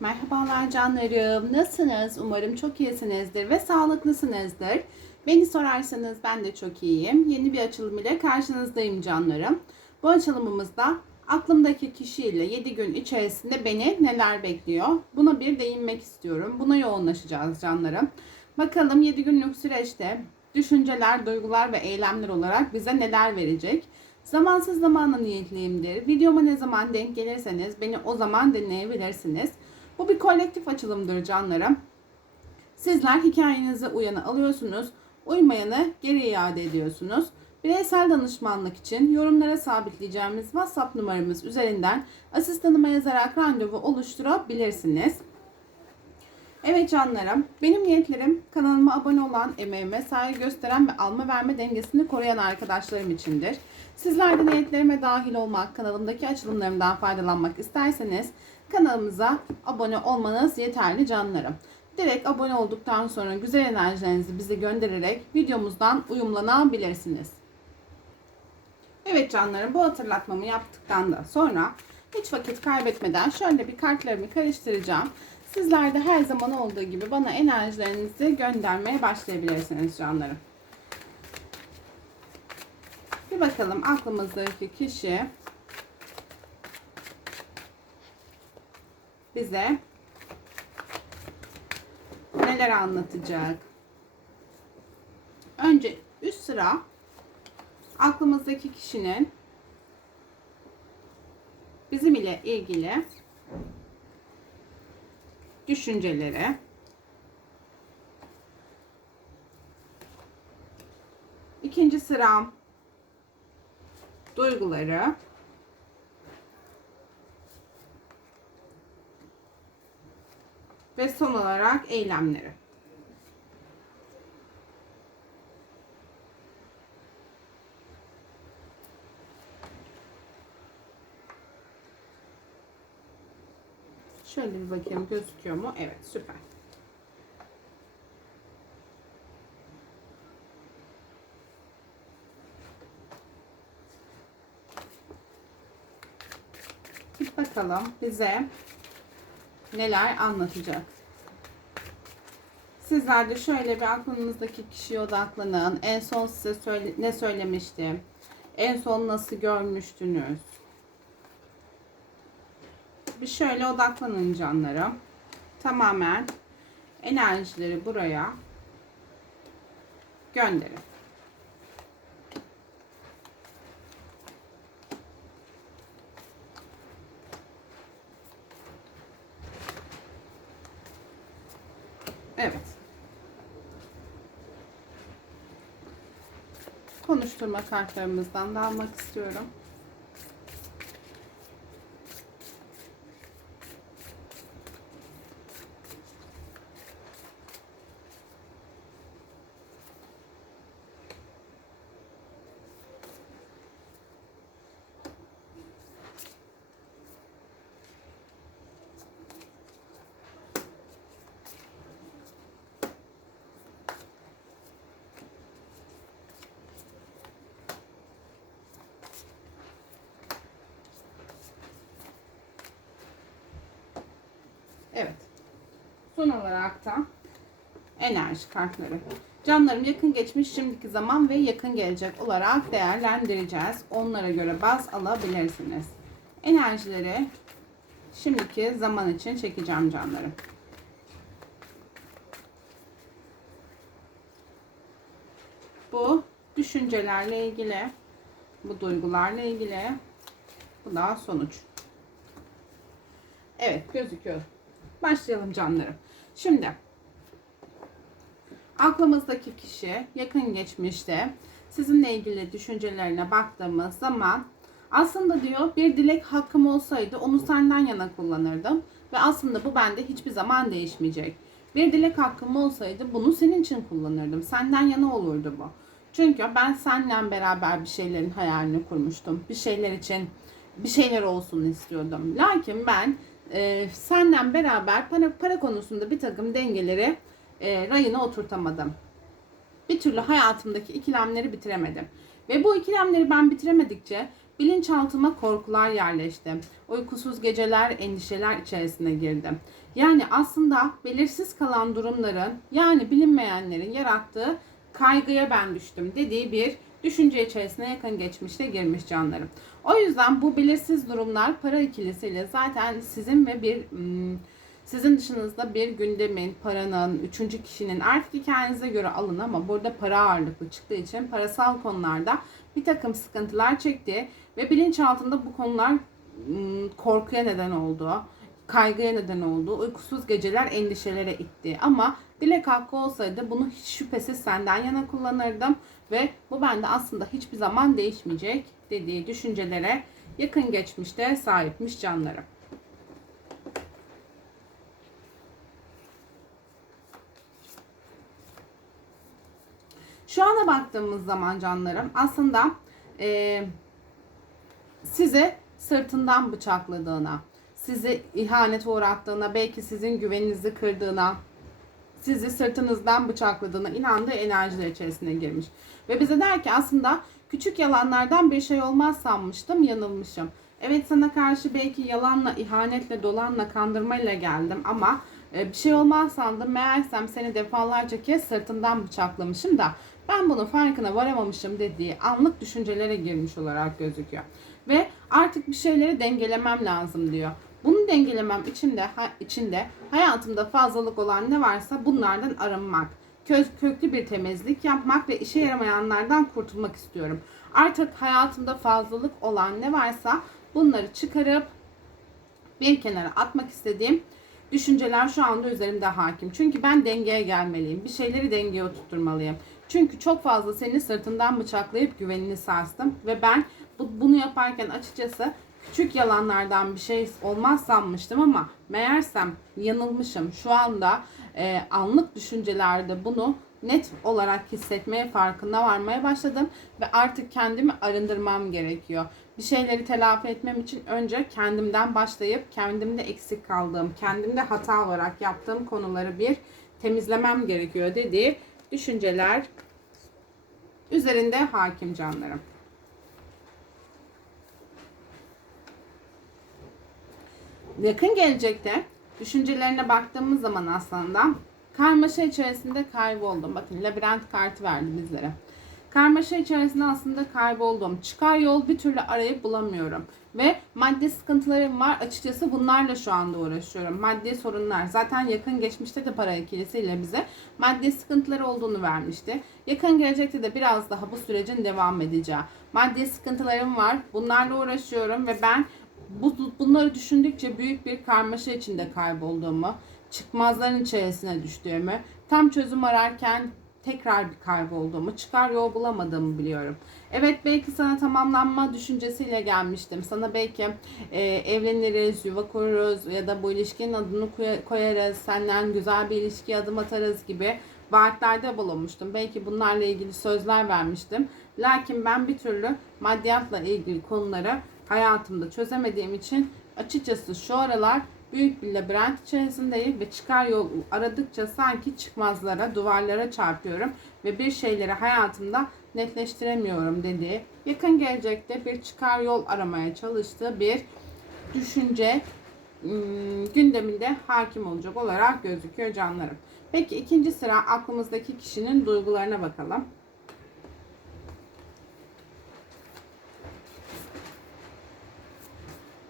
Merhabalar canlarım. Nasılsınız? Umarım çok iyisinizdir ve sağlıklısınızdır. Beni sorarsanız ben de çok iyiyim. Yeni bir açılım ile karşınızdayım canlarım. Bu açılımımızda aklımdaki kişiyle 7 gün içerisinde beni neler bekliyor? Buna bir değinmek istiyorum. Buna yoğunlaşacağız canlarım. Bakalım 7 günlük süreçte düşünceler, duygular ve eylemler olarak bize neler verecek? Zamansız zamana niyetliyimdir. Videoma ne zaman denk gelirseniz beni o zaman dinleyebilirsiniz. Bu bir kolektif açılımdır canlarım. Sizler hikayenize uyanı alıyorsunuz, uymayanı geri iade ediyorsunuz. Bireysel danışmanlık için yorumlara sabitleyeceğimiz WhatsApp numaramız üzerinden asistanıma yazarak randevu oluşturabilirsiniz. Evet canlarım, benim niyetlerim kanalıma abone olan, emeğime saygı gösteren ve alma verme dengesini koruyan arkadaşlarım içindir. Sizler de niyetlerime dahil olmak, kanalımdaki açılımlarımdan faydalanmak isterseniz kanalımıza abone olmanız yeterli canlarım. Direkt abone olduktan sonra güzel enerjilerinizi bize göndererek videomuzdan uyumlanabilirsiniz. Evet canlarım bu hatırlatmamı yaptıktan da sonra hiç vakit kaybetmeden şöyle bir kartlarımı karıştıracağım. Sizler de her zaman olduğu gibi bana enerjilerinizi göndermeye başlayabilirsiniz canlarım. Bir bakalım aklımızdaki kişi bize neler anlatacak? Önce üst sıra aklımızdaki kişinin bizim ile ilgili düşünceleri ikinci sıram duyguları ve son olarak eylemleri. Şöyle bir bakayım gözüküyor mu? Evet süper. Bakalım bize neler anlatacak. Sizler de şöyle bir aklınızdaki kişiye odaklanın. En son size söyle, ne söylemiştim? En son nasıl görmüştünüz? Bir şöyle odaklanın canlarım. Tamamen enerjileri buraya gönderin. Evet. Konuşturma kartlarımızdan da almak istiyorum. Evet. Son olarak da enerji kartları. Canlarım yakın geçmiş, şimdiki zaman ve yakın gelecek olarak değerlendireceğiz. Onlara göre baz alabilirsiniz. Enerjileri şimdiki zaman için çekeceğim canlarım. Bu düşüncelerle ilgili, bu duygularla ilgili, bu da sonuç. Evet gözüküyor. Başlayalım canlarım. Şimdi aklımızdaki kişi yakın geçmişte sizinle ilgili düşüncelerine baktığımız zaman aslında diyor bir dilek hakkım olsaydı onu senden yana kullanırdım ve aslında bu bende hiçbir zaman değişmeyecek. Bir dilek hakkım olsaydı bunu senin için kullanırdım. Senden yana olurdu bu. Çünkü ben seninle beraber bir şeylerin hayalini kurmuştum. Bir şeyler için bir şeyler olsun istiyordum. Lakin ben e, senden beraber para, para konusunda bir takım dengeleri e, rayına oturtamadım. Bir türlü hayatımdaki ikilemleri bitiremedim. Ve bu ikilemleri ben bitiremedikçe bilinçaltıma korkular yerleşti. Uykusuz geceler, endişeler içerisine girdim. Yani aslında belirsiz kalan durumların yani bilinmeyenlerin yarattığı kaygıya ben düştüm dediği bir düşünce içerisine yakın geçmişte girmiş canlarım. O yüzden bu belirsiz durumlar para ikilisiyle zaten sizin ve bir hmm, sizin dışınızda bir gündemin, paranın, üçüncü kişinin artık hikayenize göre alın ama burada para ağırlıklı çıktığı için parasal konularda bir takım sıkıntılar çekti ve bilinçaltında bu konular ım, korkuya neden oldu, kaygıya neden oldu, uykusuz geceler endişelere itti. Ama dilek hakkı olsaydı bunu hiç şüphesiz senden yana kullanırdım ve bu bende aslında hiçbir zaman değişmeyecek dediği düşüncelere yakın geçmişte sahipmiş canlarım. Şu ana baktığımız zaman canlarım aslında e, sizi sırtından bıçakladığına, sizi ihanete uğrattığına, belki sizin güveninizi kırdığına, sizi sırtınızdan bıçakladığına inandığı enerjiler içerisine girmiş. Ve bize der ki aslında küçük yalanlardan bir şey olmaz sanmıştım, yanılmışım. Evet sana karşı belki yalanla, ihanetle, dolanla, kandırmayla geldim ama e, bir şey olmaz sandım. Meğersem seni defalarca kez sırtından bıçaklamışım da ben bunun farkına varamamışım dediği anlık düşüncelere girmiş olarak gözüküyor. Ve artık bir şeyleri dengelemem lazım diyor. Bunu dengelemem içinde, ha, içinde hayatımda fazlalık olan ne varsa bunlardan arınmak. Kö, köklü bir temizlik yapmak ve işe yaramayanlardan kurtulmak istiyorum. Artık hayatımda fazlalık olan ne varsa bunları çıkarıp bir kenara atmak istediğim düşünceler şu anda üzerimde hakim. Çünkü ben dengeye gelmeliyim. Bir şeyleri dengeye oturtmalıyım. Çünkü çok fazla seni sırtından bıçaklayıp güvenini sarstım ve ben bu, bunu yaparken açıkçası küçük yalanlardan bir şey olmaz sanmıştım ama meğersem yanılmışım. Şu anda e, anlık düşüncelerde bunu net olarak hissetmeye, farkına varmaya başladım ve artık kendimi arındırmam gerekiyor. Bir şeyleri telafi etmem için önce kendimden başlayıp kendimde eksik kaldığım, kendimde hata olarak yaptığım konuları bir temizlemem gerekiyor dediği düşünceler üzerinde hakim canlarım. Yakın gelecekte düşüncelerine baktığımız zaman aslında karmaşa içerisinde kayboldum. Bakın labirent kartı verdi bizlere. Karmaşa içerisinde aslında kayboldum. Çıkar yol bir türlü arayıp bulamıyorum. Ve maddi sıkıntılarım var. Açıkçası bunlarla şu anda uğraşıyorum. Maddi sorunlar. Zaten yakın geçmişte de para ikilisiyle bize maddi sıkıntıları olduğunu vermişti. Yakın gelecekte de biraz daha bu sürecin devam edeceği. Maddi sıkıntılarım var. Bunlarla uğraşıyorum ve ben bu, bunları düşündükçe büyük bir karmaşa içinde kaybolduğumu, çıkmazların içerisine düştüğümü, tam çözüm ararken tekrar bir kaybolduğumu, çıkar yol bulamadığımı biliyorum. Evet belki sana tamamlanma düşüncesiyle gelmiştim. Sana belki e, evleniriz, yuva kururuz ya da bu ilişkinin adını koyarız, senden güzel bir ilişki adım atarız gibi vaatlerde bulunmuştum. Belki bunlarla ilgili sözler vermiştim. Lakin ben bir türlü maddiyatla ilgili konuları hayatımda çözemediğim için açıkçası şu aralar büyük bir labirent içerisindeyim ve çıkar yol aradıkça sanki çıkmazlara, duvarlara çarpıyorum ve bir şeyleri hayatımda netleştiremiyorum dediği, yakın gelecekte bir çıkar yol aramaya çalıştığı bir düşünce ım, gündeminde hakim olacak olarak gözüküyor canlarım. Peki ikinci sıra aklımızdaki kişinin duygularına bakalım.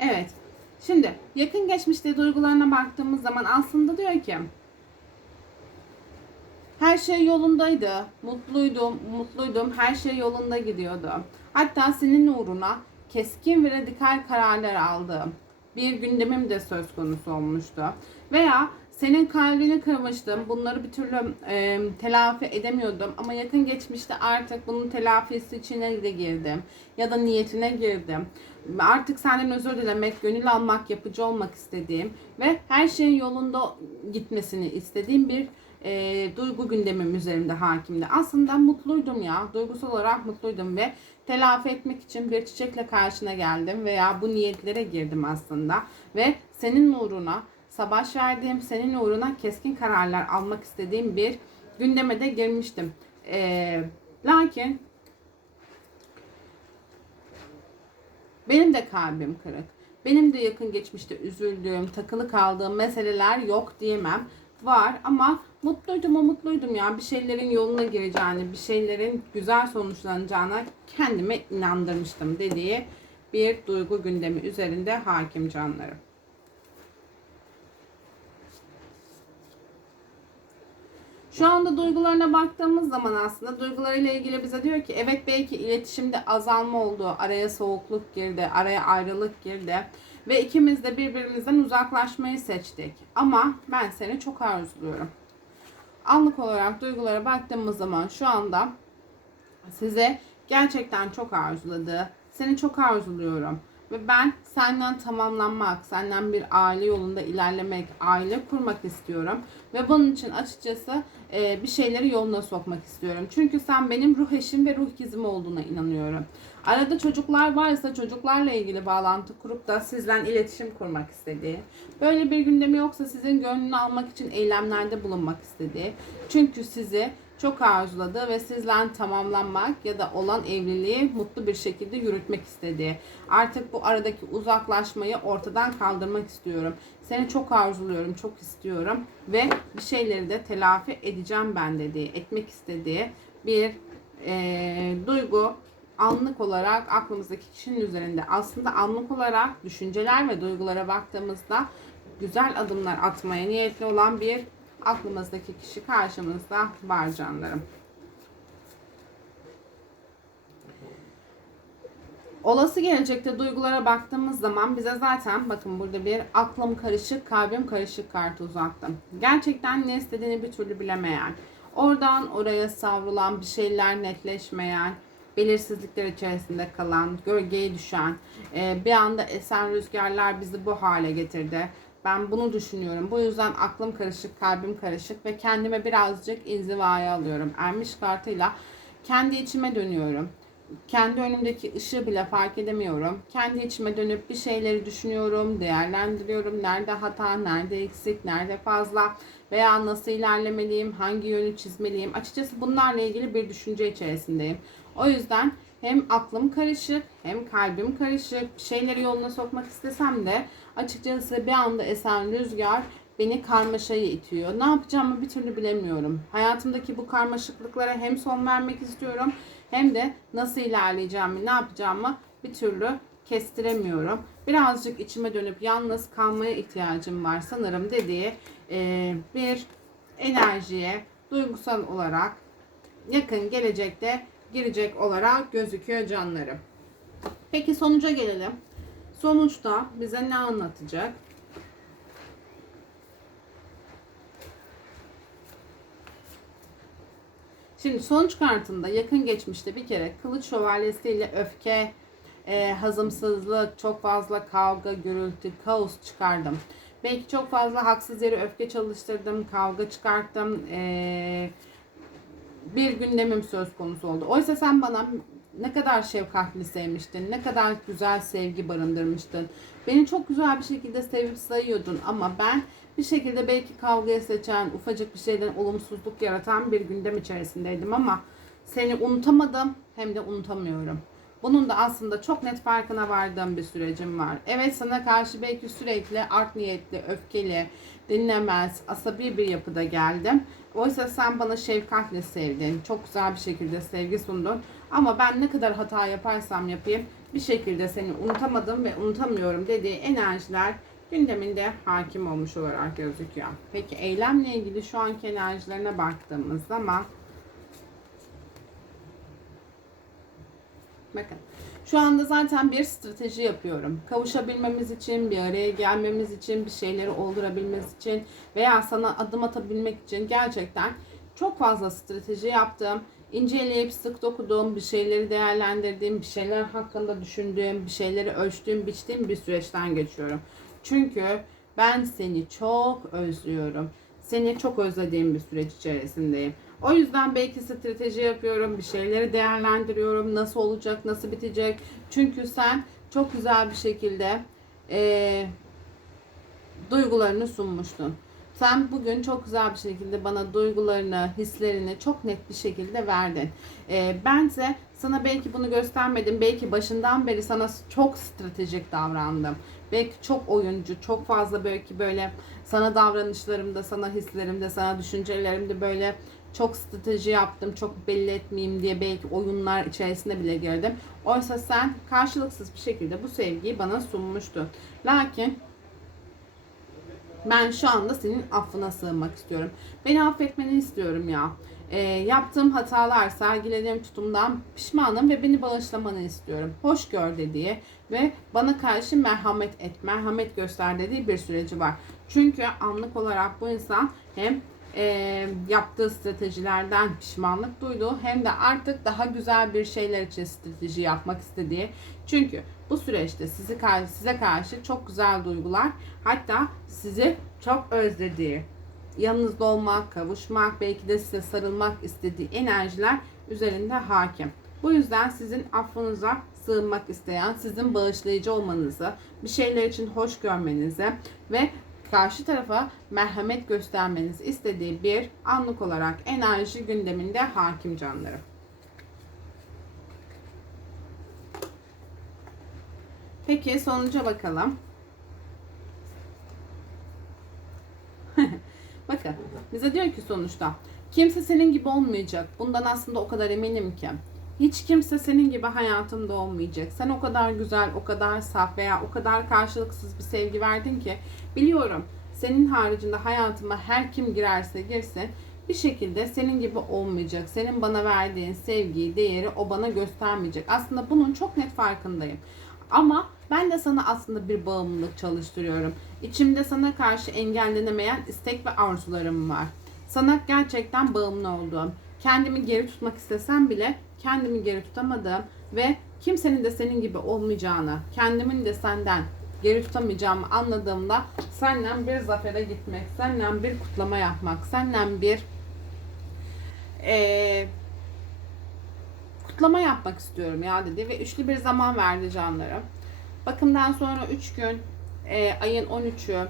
Evet. Şimdi yakın geçmişte duygularına baktığımız zaman aslında diyor ki her şey yolundaydı. Mutluydum, mutluydum. Her şey yolunda gidiyordu. Hatta senin uğruna keskin ve radikal kararlar aldım. Bir gündemim de söz konusu olmuştu. Veya senin kalbini kırmıştım. Bunları bir türlü e, telafi edemiyordum. Ama yakın geçmişte artık bunun telafisi içine de girdim. Ya da niyetine girdim. Artık senden özür dilemek, gönül almak, yapıcı olmak istediğim ve her şeyin yolunda gitmesini istediğim bir e, duygu gündemim üzerimde hakimdi. Aslında mutluydum ya. Duygusal olarak mutluydum ve telafi etmek için bir çiçekle karşına geldim veya bu niyetlere girdim aslında. Ve senin uğruna savaş verdiğim, senin uğruna keskin kararlar almak istediğim bir gündeme de girmiştim. E, lakin Benim de kalbim kırık. Benim de yakın geçmişte üzüldüğüm, takılı kaldığım meseleler yok diyemem. Var ama mutluydum o mutluydum ya. Bir şeylerin yoluna gireceğini, bir şeylerin güzel sonuçlanacağına kendime inandırmıştım dediği bir duygu gündemi üzerinde hakim canlarım. Şu anda duygularına baktığımız zaman aslında duygularıyla ilgili bize diyor ki evet belki iletişimde azalma oldu, araya soğukluk girdi, araya ayrılık girdi ve ikimiz de birbirimizden uzaklaşmayı seçtik. Ama ben seni çok arzuluyorum. Anlık olarak duygulara baktığımız zaman şu anda size gerçekten çok arzuladığı, seni çok arzuluyorum. Ve ben senden tamamlanmak, senden bir aile yolunda ilerlemek, aile kurmak istiyorum. Ve bunun için açıkçası e, bir şeyleri yoluna sokmak istiyorum. Çünkü sen benim ruh eşim ve ruh ikizim olduğuna inanıyorum. Arada çocuklar varsa çocuklarla ilgili bağlantı kurup da sizden iletişim kurmak istediği, böyle bir gündemi yoksa sizin gönlünü almak için eylemlerde bulunmak istediği. Çünkü sizi çok arzuladı ve sizden tamamlanmak ya da olan evliliği mutlu bir şekilde yürütmek istediği. Artık bu aradaki uzaklaşmayı ortadan kaldırmak istiyorum. Seni çok arzuluyorum, çok istiyorum ve bir şeyleri de telafi edeceğim ben dediği, etmek istediği bir e, duygu anlık olarak aklımızdaki kişinin üzerinde. Aslında anlık olarak düşünceler ve duygulara baktığımızda güzel adımlar atmaya niyetli olan bir aklımızdaki kişi karşımızda var canlarım. Olası gelecekte duygulara baktığımız zaman bize zaten bakın burada bir aklım karışık, kalbim karışık kartı uzattım. Gerçekten ne istediğini bir türlü bilemeyen, oradan oraya savrulan bir şeyler netleşmeyen, belirsizlikler içerisinde kalan, gölgeye düşen, e, bir anda esen rüzgarlar bizi bu hale getirdi. Ben bunu düşünüyorum. Bu yüzden aklım karışık, kalbim karışık ve kendime birazcık inzivaya alıyorum. Ermiş kartıyla kendi içime dönüyorum. Kendi önümdeki ışığı bile fark edemiyorum. Kendi içime dönüp bir şeyleri düşünüyorum, değerlendiriyorum. Nerede hata, nerede eksik, nerede fazla veya nasıl ilerlemeliyim, hangi yönü çizmeliyim. Açıkçası bunlarla ilgili bir düşünce içerisindeyim. O yüzden hem aklım karışık hem kalbim karışık. Şeyleri yoluna sokmak istesem de açıkçası bir anda esen rüzgar beni karmaşaya itiyor. Ne yapacağımı bir türlü bilemiyorum. Hayatımdaki bu karmaşıklıklara hem son vermek istiyorum hem de nasıl ilerleyeceğimi, ne yapacağımı bir türlü kestiremiyorum. Birazcık içime dönüp yalnız kalmaya ihtiyacım var sanırım dediği e, bir enerjiye duygusal olarak yakın gelecekte girecek olarak gözüküyor canlarım. Peki sonuca gelelim. Sonuçta bize ne anlatacak? Şimdi sonuç kartında yakın geçmişte bir kere kılıç şövalyesiyle öfke, e, hazımsızlık, çok fazla kavga, gürültü, kaos çıkardım. Belki çok fazla haksız yere öfke çalıştırdım, kavga çıkarttım. E, bir gündemim söz konusu oldu. Oysa sen bana ne kadar şefkatli sevmiştin, ne kadar güzel sevgi barındırmıştın. Beni çok güzel bir şekilde sevip sayıyordun ama ben bir şekilde belki kavgaya seçen, ufacık bir şeyden olumsuzluk yaratan bir gündem içerisindeydim ama seni unutamadım hem de unutamıyorum. Bunun da aslında çok net farkına vardığım bir sürecim var. Evet sana karşı belki sürekli art niyetli, öfkeli, dinlemez, asabi bir yapıda geldim. Oysa sen bana şefkatle sevdin. Çok güzel bir şekilde sevgi sundun. Ama ben ne kadar hata yaparsam yapayım bir şekilde seni unutamadım ve unutamıyorum dediği enerjiler gündeminde hakim olmuş olarak gözüküyor. Peki eylemle ilgili şu anki enerjilerine baktığımız zaman Bakın. Şu anda zaten bir strateji yapıyorum. Kavuşabilmemiz için, bir araya gelmemiz için, bir şeyleri oldurabilmemiz için veya sana adım atabilmek için gerçekten çok fazla strateji yaptım. İnceleyip sık dokuduğum, bir şeyleri değerlendirdiğim, bir şeyler hakkında düşündüğüm, bir şeyleri ölçtüğüm, biçtiğim bir süreçten geçiyorum. Çünkü ben seni çok özlüyorum. Seni çok özlediğim bir süreç içerisindeyim. O yüzden belki strateji yapıyorum, bir şeyleri değerlendiriyorum, nasıl olacak, nasıl bitecek. Çünkü sen çok güzel bir şekilde e, duygularını sunmuştun. Sen bugün çok güzel bir şekilde bana duygularını, hislerini çok net bir şekilde verdin. E, bense Sana belki bunu göstermedim. Belki başından beri sana çok stratejik davrandım. Belki çok oyuncu, çok fazla belki böyle sana davranışlarımda, sana hislerimde, sana düşüncelerimde böyle çok strateji yaptım, çok belli etmeyeyim diye belki oyunlar içerisinde bile girdim. Oysa sen karşılıksız bir şekilde bu sevgiyi bana sunmuştun. Lakin ben şu anda senin affına sığınmak istiyorum. Beni affetmeni istiyorum ya. E, yaptığım hatalar, sergilediğim tutumdan pişmanım ve beni bağışlamanı istiyorum. Hoş gör dediği ve bana karşı merhamet et, merhamet göster dediği bir süreci var. Çünkü anlık olarak bu insan hem e, yaptığı stratejilerden pişmanlık duyduğu hem de artık daha güzel bir şeyler için strateji yapmak istediği. Çünkü bu süreçte sizi size karşı çok güzel duygular hatta sizi çok özlediği, yanınızda olmak, kavuşmak, belki de size sarılmak istediği enerjiler üzerinde hakim. Bu yüzden sizin affınıza sığınmak isteyen, sizin bağışlayıcı olmanızı, bir şeyler için hoş görmenizi ve karşı tarafa merhamet göstermenizi istediği bir anlık olarak enerji gündeminde hakim canlarım. Peki sonuca bakalım. Bakın bize diyor ki sonuçta kimse senin gibi olmayacak. Bundan aslında o kadar eminim ki. Hiç kimse senin gibi hayatımda olmayacak. Sen o kadar güzel, o kadar saf veya o kadar karşılıksız bir sevgi verdin ki biliyorum senin haricinde hayatıma her kim girerse girsin bir şekilde senin gibi olmayacak. Senin bana verdiğin sevgiyi, değeri o bana göstermeyecek. Aslında bunun çok net farkındayım. Ama ben de sana aslında bir bağımlılık çalıştırıyorum. İçimde sana karşı engellenemeyen istek ve arzularım var. Sana gerçekten bağımlı olduğum, kendimi geri tutmak istesem bile kendimi geri tutamadığım ve kimsenin de senin gibi olmayacağını, kendimin de senden geri tutamayacağımı anladığımda senden bir zafere gitmek, senden bir kutlama yapmak, senden bir eee kutlama yapmak istiyorum ya dedi ve üçlü bir zaman verdi canlarım. Bakımdan sonra 3 gün e, ayın 13'ü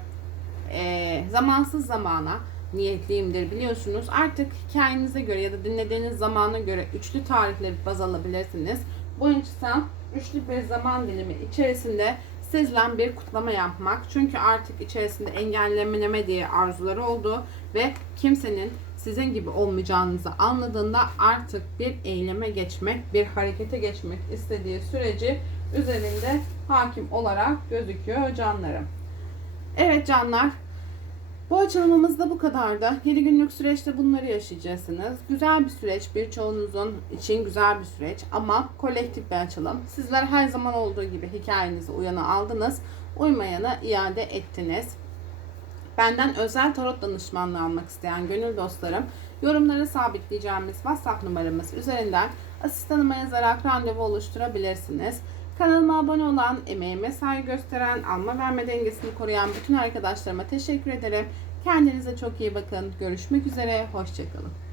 e, zamansız zamana niyetliyimdir biliyorsunuz. Artık hikayenize göre ya da dinlediğiniz zamana göre üçlü tarihleri baz alabilirsiniz. Bu insan üçlü bir zaman dilimi içerisinde sizden bir kutlama yapmak. Çünkü artık içerisinde engellenme diye arzuları oldu ve kimsenin sizin gibi olmayacağınızı anladığında artık bir eyleme geçmek, bir harekete geçmek istediği süreci üzerinde hakim olarak gözüküyor canlarım. Evet canlar, bu açılımımız da bu kadardı. 7 günlük süreçte bunları yaşayacaksınız. Güzel bir süreç, birçoğunuzun için güzel bir süreç ama kolektif bir açılım. Sizler her zaman olduğu gibi hikayenizi uyanı aldınız, uymayanı iade ettiniz. Benden özel tarot danışmanlığı almak isteyen gönül dostlarım, yorumları sabitleyeceğimiz WhatsApp numaramız üzerinden asistanıma yazarak randevu oluşturabilirsiniz. Kanalıma abone olan, emeğime saygı gösteren, alma verme dengesini koruyan bütün arkadaşlarıma teşekkür ederim. Kendinize çok iyi bakın. Görüşmek üzere. Hoşçakalın.